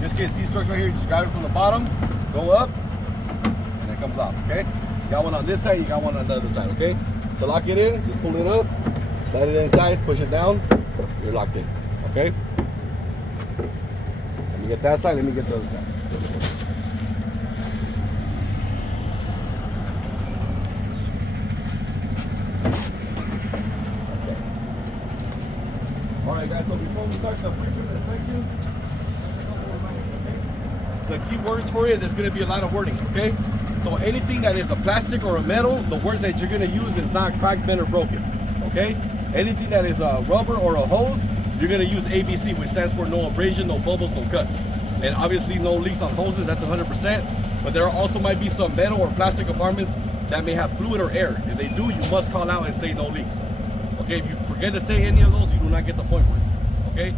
In this case, these struts right here, you just grab it from the bottom, go up, and it comes off, okay? You got one on this side, you got one on the other side, okay? To lock it in, just pull it up, slide it inside, push it down, you're locked in, okay? Let me get that side, let me get the other side. Alright guys, so before we start the pre-trip inspection, the key words for it, there's going to be a lot of wording, okay? So anything that is a plastic or a metal, the words that you're going to use is not cracked, bent, or broken, okay? Anything that is a rubber or a hose, you're going to use ABC, which stands for no abrasion, no bubbles, no cuts. And obviously no leaks on hoses, that's 100%. But there also might be some metal or plastic compartments that may have fluid or air. If they do, you must call out and say no leaks. Okay, if you forget to say any of those, you do not get the point for it, okay?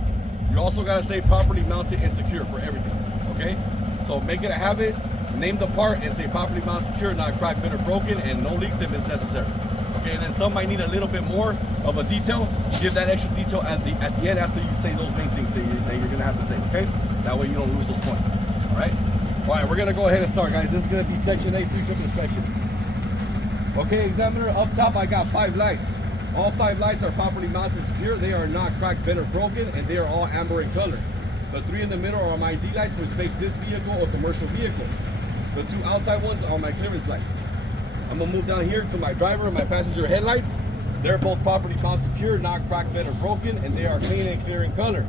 You also got to say properly mounted and secure for everything, okay? So make it a habit, name the part and say properly mounted, secure, not cracked, bent, or broken, and no leaks if it's necessary. Okay, and then some might need a little bit more of a detail. Give that extra detail at the end after you say those main things that you're gonna have to say, okay? That way you don't lose those points, all right? All right, we're gonna go ahead and start, guys. This is gonna be section 8, pre-trip inspection. Okay, examiner, up top I got 5 lights. All 5 lights are properly mounted, secure. They are not cracked, bent, or broken, and they are all amber in color. The 3 in the middle are my D lights, which makes this vehicle a commercial vehicle. The 2 outside ones are my clearance lights. I'm gonna move down here to my driver and my passenger headlights. They're both properly mounted, secure, not cracked, bent, or broken, and they are clean and clear in color.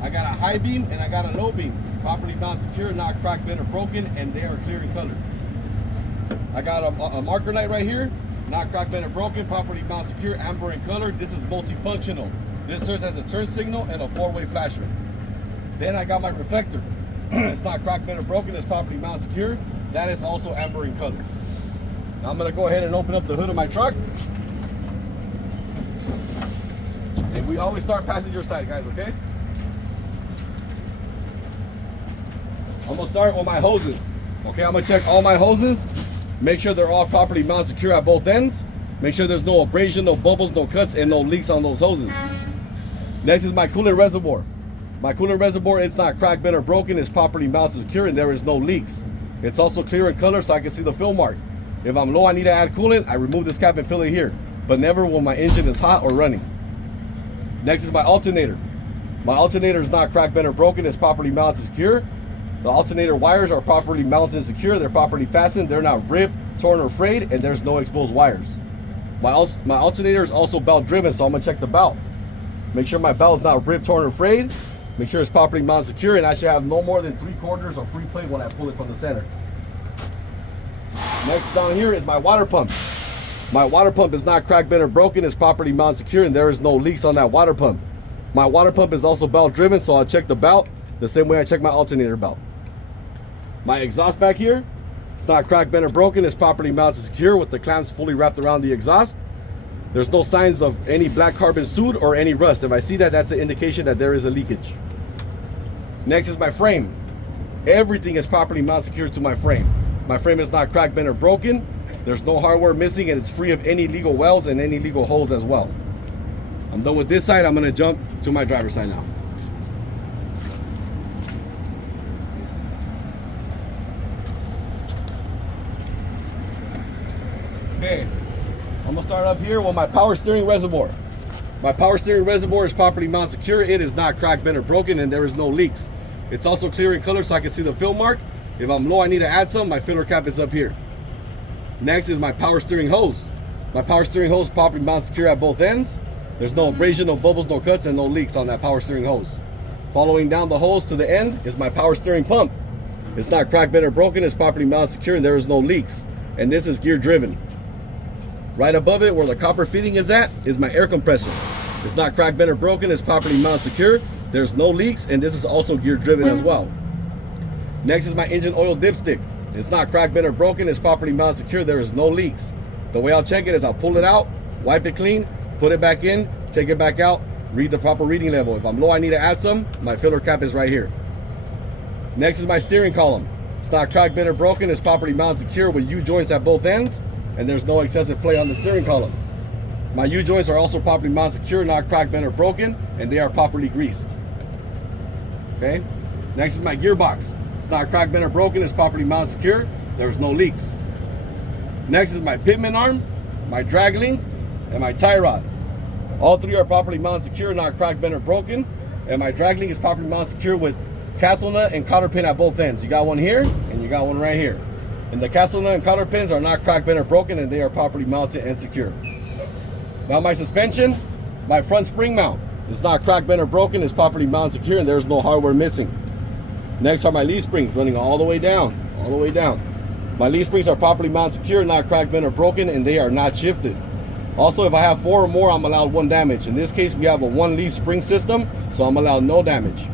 I got a high beam and I got a low beam. Properly mounted, secure, not cracked, bent, or broken, and they are clear in color. I got a marker light right here, not cracked, bent, or broken, properly mounted, secure, amber in color. This is multifunctional. This serves as a turn signal and a 4-way flasher. Then I got my reflector. It's not cracked, bent, or broken. It's properly mounted, secure. That is also amber in color. Now I'm gonna go ahead and open up the hood of my truck. And we always start passenger side, guys, okay? I'm gonna start with my hoses. Okay, I'm gonna check all my hoses. Make sure they're all properly mounted, secure at both ends. Make sure there's no abrasion, no bubbles, no cuts, and no leaks on those hoses. Next is my coolant reservoir. My coolant reservoir, it's not cracked, bent, or broken. It's properly mounted, secure, and there is no leaks. It's also clear in color so I can see the fill mark. If I'm low, I need to add coolant, I remove this cap and fill it here, but never when my engine is hot or running. Next is my alternator. My alternator is not cracked, bent, or broken. It's properly mounted, secure. The alternator wires are properly mounted and secure. They're properly fastened. They're not ripped, torn, or frayed, and there's no exposed wires. My alternator is also belt driven, so I'm gonna check the belt. Make sure my belt is not ripped, torn, or frayed. Make sure it's properly mounted, secure, and I should have no more than 3/4 of free play when I pull it from the center. Next down here is my water pump. My water pump is not cracked, bent, or broken. It's properly mounted, secure, and there is no leaks on that water pump. My water pump is also belt driven, so I'll check the belt the same way I check my alternator belt. My exhaust back here, it's not cracked, bent, or broken. It's properly mounted, secure, with the clamps fully wrapped around the exhaust. There's no signs of any black carbon soot or any rust. If I see that, that's an indication that there is a leakage. Next is my frame. Everything is properly mounted, secure to my frame. My frame is not cracked, bent, or broken. There's no hardware missing, and it's free of any legal welds and any legal holes as well. I'm done with this side. I'm gonna jump to my driver's side now. Okay, I'm gonna start up here with my power steering reservoir. My power steering reservoir is properly mounted, secure. It is not cracked, bent, or broken, and there is no leaks. It's also clear in color so I can see the fill mark. If I'm low, I need to add some. My filler cap is up here. Next is my power steering hose. My power steering hose is properly mounted, secure at both ends. There's no abrasion, no bubbles, no cuts, and no leaks on that power steering hose. Following down the hose to the end is my power steering pump. It's not cracked, bent, or broken. It's properly mounted, secure, and there is no leaks. And this is gear driven. Right above it, where the copper fitting is at, is my air compressor. It's not cracked, bent, or broken. It's properly mounted, secure. There's no leaks, and this is also gear driven as well. Next is my engine oil dipstick. It's not cracked, bent, or broken. It's properly mounted, secure. There is no leaks. The way I'll check it is I'll pull it out, wipe it clean, put it back in, take it back out, read the proper reading level. If I'm low, I need to add some. My filler cap is right here. Next is my steering column. It's not cracked, bent, or broken. It's properly mounted, secure, with U-joints at both ends, and there's no excessive play on the steering column. My U-joints are also properly mounted, secure, not cracked, bent, or broken, and they are properly greased. Okay? Next is my gearbox. It's not cracked, bent, or broken. It's properly mounted secure. There's no leaks. Next is my pitman arm, my drag link, and my tie rod. All three are properly mounted secure, not cracked, bent, or broken. And my drag link is properly mounted secure with castle nut and cotter pin at both ends. You got one here and you got one right here. And the castle nut and cotter pins are not cracked, bent, or broken, and they are properly mounted and secure. Now my suspension, my front spring mount. It's not cracked, bent, or broken. It's properly mounted secure, and there's no hardware missing. Next are my leaf springs running all the way down, all the way down. My leaf springs are properly mounted secure, not cracked, bent, or broken, and they are not shifted. Also, if I have 4 or more, I'm allowed 1 damage. In this case, we have a 1 leaf spring system, so I'm allowed no damage.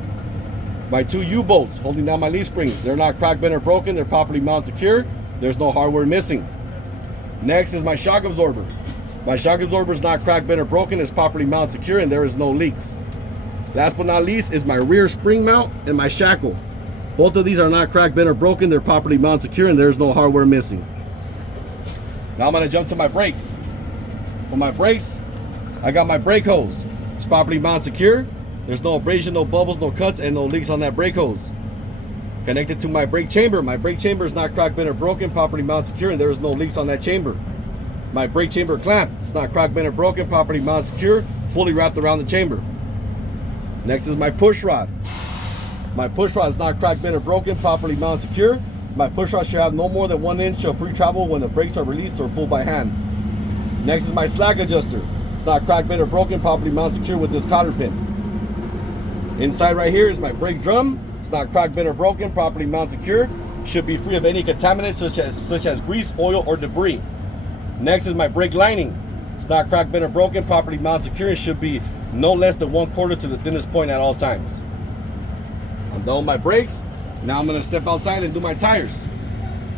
My 2 U-bolts holding down my leaf springs, they're not cracked, bent, or broken. They're properly mounted secure. There's no hardware missing. Next is my shock absorber. My shock absorber is not cracked, bent, or broken. It's properly mounted secure, and there is no leaks. Last but not least is my rear spring mount and my shackle. Both of these are not cracked, bent, or broken. They're properly mounted secure, and there's no hardware missing. Now I'm going to jump to my brakes. For my brakes, I got my brake hose. It's properly mounted secure. There's no abrasion, no bubbles, no cuts, and no leaks on that brake hose. Connected to my brake chamber. My brake chamber is not cracked, bent, or broken, properly mounted secure, and there is no leaks on that chamber. My brake chamber clamp, it's not cracked, bent, or broken, properly mounted secure, fully wrapped around the chamber. Next is my push rod. My push rod is not cracked, bent, or broken, properly mounted secure. My push rod should have no more than 1 inch of free travel when the brakes are released or pulled by hand. Next is my slack adjuster. It's not cracked, bent, or broken, properly mounted secure with this cotter pin. Inside right here is my brake drum. It's not cracked, bent, or broken, properly mounted secure. Should be free of any contaminants such as grease, oil, or debris. Next is my brake lining. It's not cracked, bent, or broken, properly mounted secure. It should be no less than 1/4 to the thinnest point at all times. I'm done with my brakes. Now I'm going to step outside and do my tires.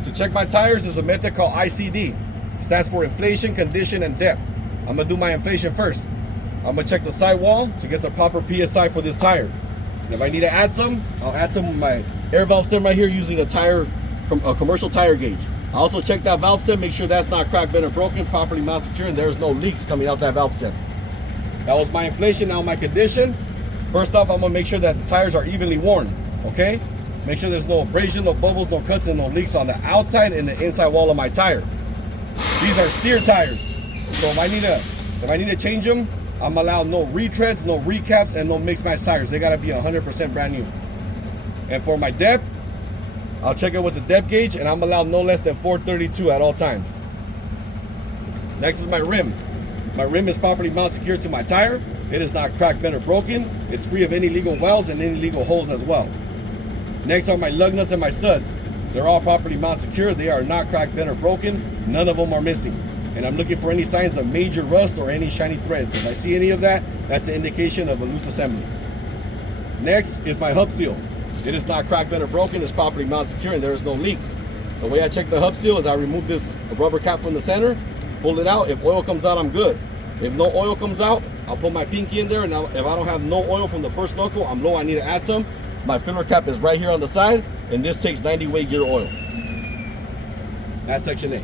To check my tires is a method called ICD. It stands for inflation, condition, and depth. I'm going to do my inflation first. I'm going to check the sidewall to get the proper PSI for this tire. And if I need to add some, I'll add some with my air valve stem right here using a commercial tire gauge. I also check that valve stem, make sure that's not cracked, bent, or broken, properly mounted secure, and there's no leaks coming out that valve stem. That was my inflation. Now my condition. First off, I'm going to make sure that the tires are evenly worn, okay? Make sure there's no abrasion, no bubbles, no cuts, and no leaks on the outside and the inside wall of my tire. These are steer tires, so if I need to change them, I'm allowed no retreads, no recaps, and no mixed match tires. They got to be 100% brand new. And for my depth, I'll check it with the depth gauge, and I'm allowed no less than 432 at all times. Next is my rim. My rim is properly mounted secure to my tire. It is not cracked, bent, or broken. It's free of any legal welds and any legal holes as well. Next are my lug nuts and my studs. They're all properly mounted secure. They are not cracked, bent, or broken. None of them are missing. And I'm looking for any signs of major rust or any shiny threads. If I see any of that, that's an indication of a loose assembly. Next is my hub seal. It is not cracked, bent, or broken. It's properly mounted secure, and there is no leaks. The way I check the hub seal is I remove this rubber cap from the center, pull it out. If oil comes out, I'm good. If no oil comes out, I'll put my pinky in there, and if I don't have no oil from the first knuckle, I'm low, I need to add some. My filler cap is right here on the side, and this takes 90 weight gear oil. That's section A.